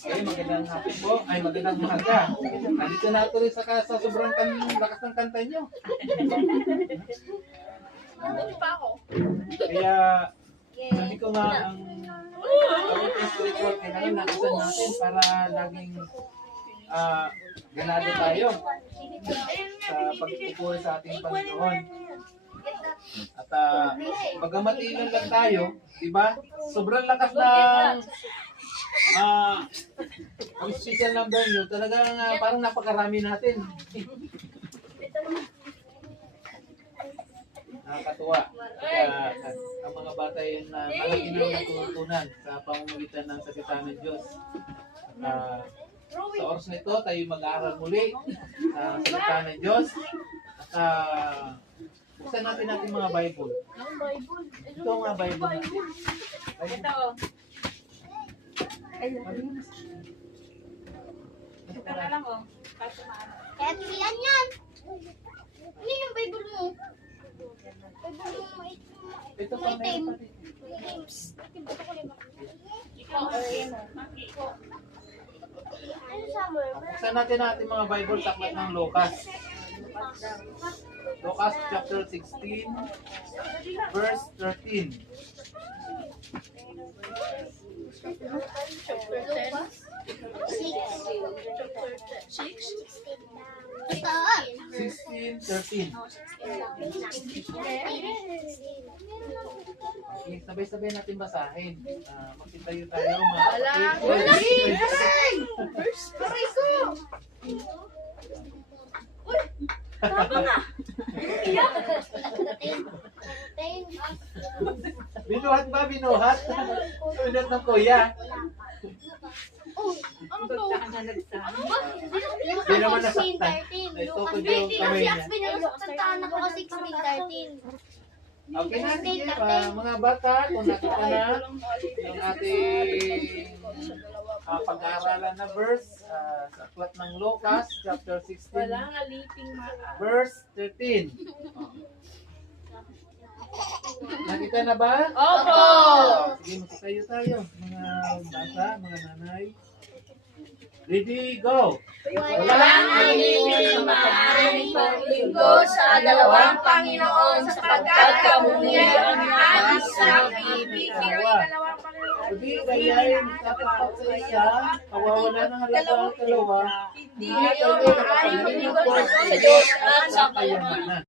Okay, magandang hapon po. Ay, magandang umaga. Nandito na ito rin sa sobrang lakas ng kanta nyo. Kaya, sabi ko nga ang spiritual kailangan nakisan natin para laging ganado tayo sa pagpupuri sa ating Panginoon. At bagamat ilan lang tayo, diba? Sobrang lakas ng ang special number nyo, talagang parang napakarami natin. Nakakatuwa. Ang mga bata yun na malaki na natutunan sa pamamagitan ng salita ng Diyos. Sa oras na ito, tayo mag-aaral muli sa salita ng Diyos. At buksan natin natin mga Bible. Ito nga Bible natin. Ito. Ito na lang oh. Kaya tilian yan. Ano yung Bible mo? Bible mo Ito pa may meron itim. pa dito. Games. Ikaw, Ano sa mo? Buksan natin natin mga Bible sa aklat ng Lucas. Lucas chapter 16, verse 13. chapter 10. 16:13. Okay, sabay-sabay natin basahin. Magsintayo tayo mga kapatid. Aray ko! Uy! Tama nga! Iyak! Binuhat ba? Binuhat? Binuhat ng kuya. Ano to? Ano ba? Hindi naman nasaktan. Ito ko yung kamay niya. Okay na, sige pa. Mga bata, kung nakita na yung ating pag-aaralan na verse sa aklat ng Lucas, chapter 16, Walang aliping verse 13. Nakita na ba? Opo! Sige, magsasayo tayo. Mga bata, mga nanay. Ready, go! Walang aliping maaaring paglinggo sa dalawang Panginoon sapagkat kamulian ang ating sa pag-ibig. Hindi gayahin dapat sa isa, kawawala ng halaga ang dalawa. Hindi kayo maaaring paglinggo sa Diyos at sa kayamanan.